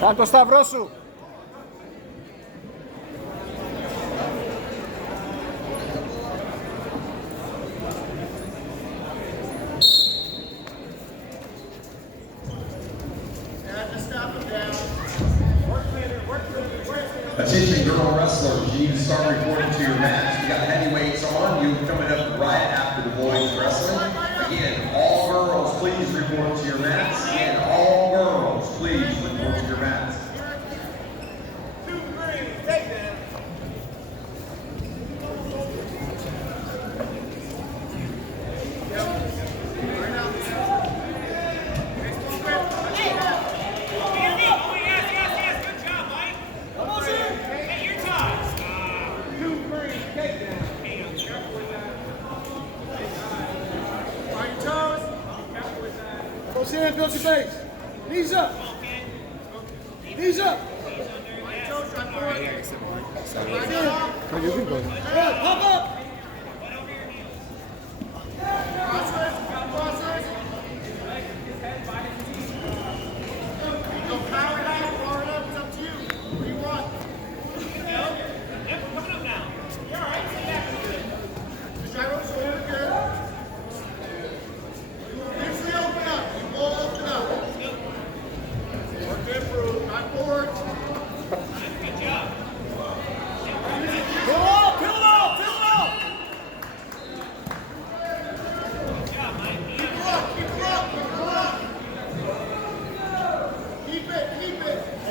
Κάνε το σταυρό σου. Attention girl wrestlers, you need to start reporting to your mats. We got heavyweights on, you coming up right after the boys wrestling. Again, all girls, please report to your mats. Again, all girls, please report to your mats. Close in, build your base. Knees up. Knees up. Good, pop up.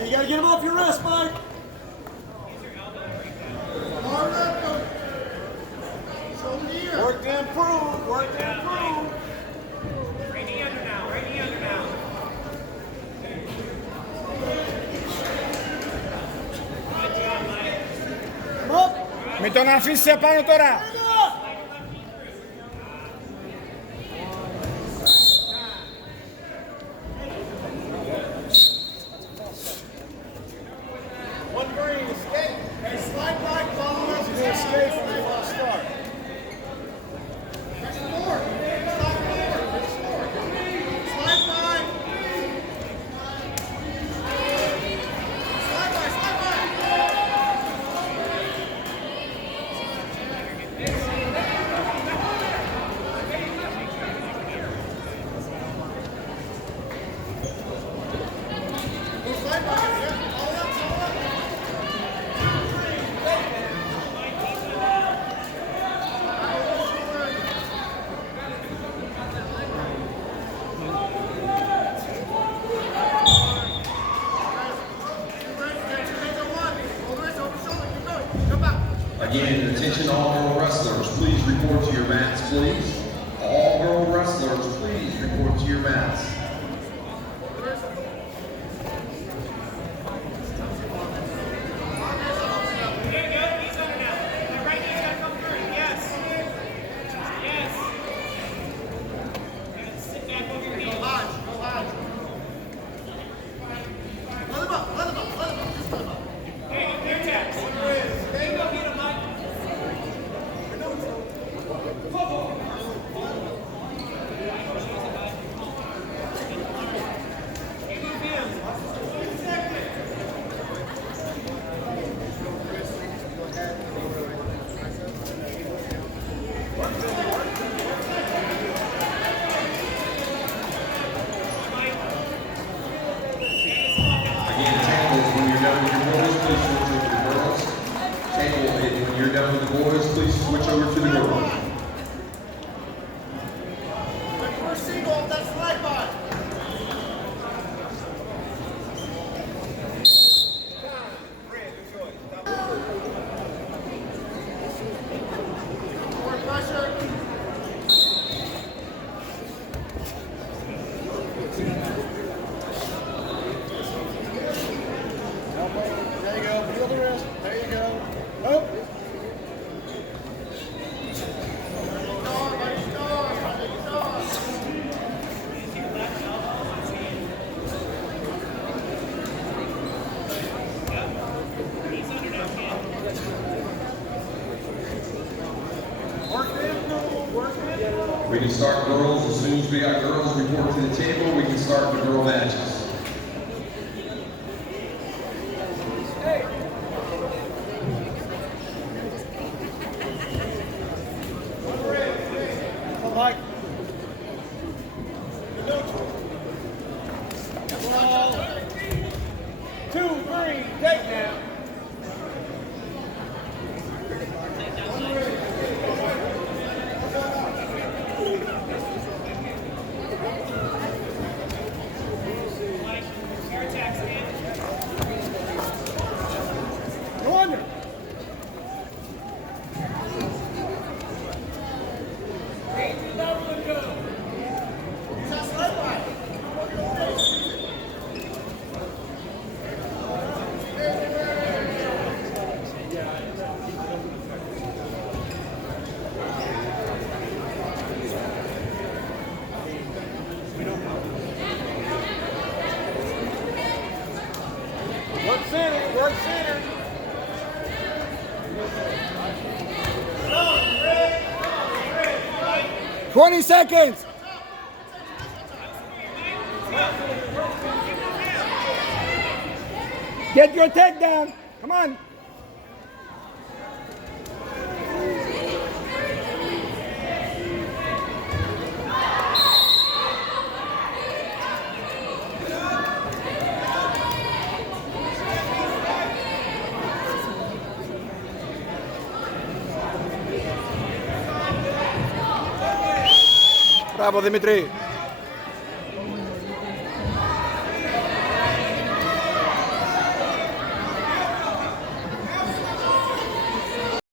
You gotta get him off your wrist, Mike. Work to improve, work to improve. Right knee under now, right knee under now. Good job, Mike. Come up. Μην τον αφήσεις επάνω τώρα. One green, escape. Hey, slide back, follow us. You escape from the last start. Again, attention all girl wrestlers, please report to your mats, please. All girl wrestlers, please report to your mats. There you go, knees under now. That right knee's gotta come through. Yes. Yes. You gotta sit back over your knee. Hey, clear taps. There you go, get him, Mike. You move him. Again, tables, when you're done with your boys, please switch over to the girls. Table, when you're done with the boys, please switch over to the girls. First single off that slide by. More pressure. There you go. Feel the wrist. There you go. Oh. We can start girls as soon as we got girls report to the table. We can start the girl matches. 3, takedown. Your attack stand. No wonder. Work center, work center. "20 seconds. Get your takedown. Come on. Bravo, Dimitri.